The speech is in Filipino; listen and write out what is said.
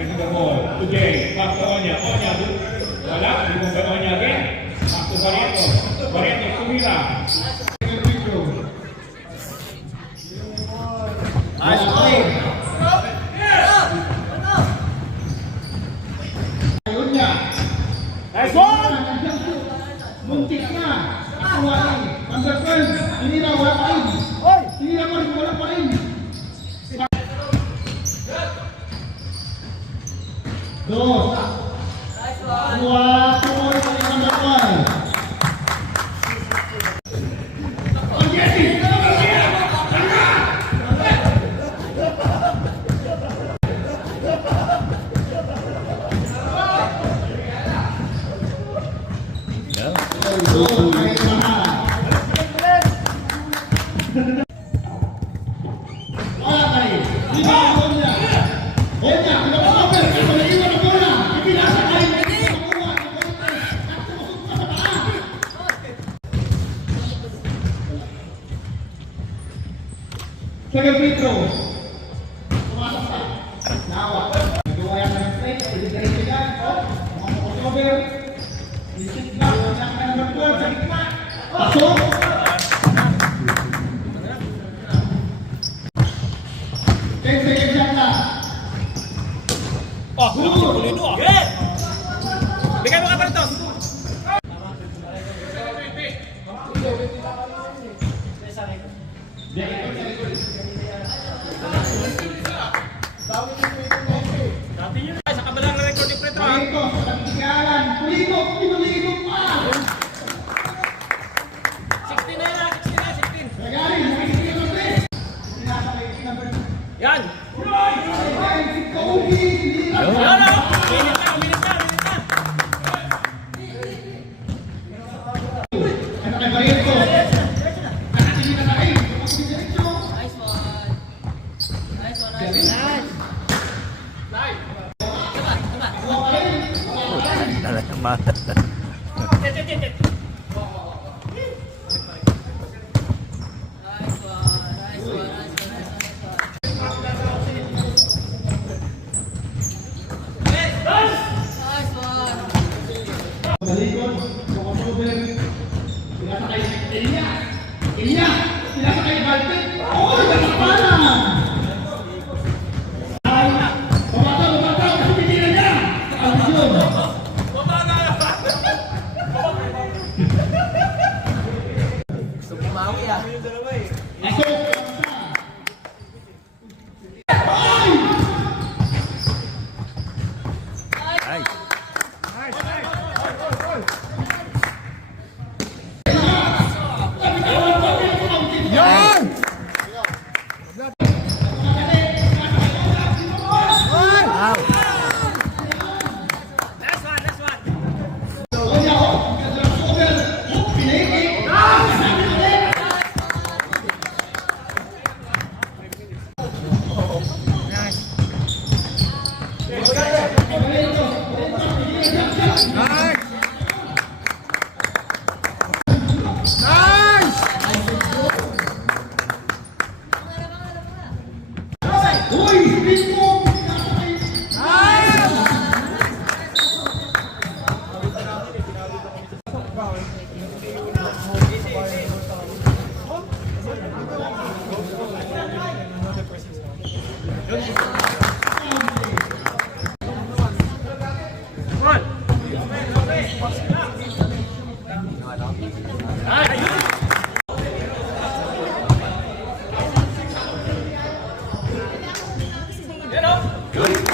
Kasi the ball. Today, back to Onya. Onya, wala. Hindi mo Onya again. Back to Barreto. Barreto, sumira. Nice one! Muntik na. Nakuha lang. Panggapin. Hindi na wala pa rin. Hindi na wala pa rin. Dos. Dua. Tuloy pa rin ang dapat. Second free throw. Pumasok pa. Nawa. Nagawa yan ng straight. Diretso yan. Pumasok over. Isip na. Pumasok na ng 12 sa gitna. Pasok. 10 seconds yan na. Huli doon. Bigay mo ka pa rito. Sa kabalang na recording po ito. Pulito, sa tagtigalan. Pulito, pinuligo pa. 16 na yan, 16 na, 16. Nagaling, nakikita ng best. Sinasakay number 2. Yan. Si Kobe, hindi na. Yan o. Minit na, minit na, minit na. Ano kay Barreto? Nakatingin na tayo. Tumakbo diretso. Nice one. Nice one, nice one. Nice one, nice one, nice one, nice one. Balikod, Kokosober, pinasakay Elia. Elia, pinasakay Baltic. Oh, nakapalan! Ay, bumataw, kasi pinilan niya. Ambisyon. Gusto bumawi ah. Asok. Last one, last one. Onya, Kokosober, piniki. Uy, ritmo. Yan o.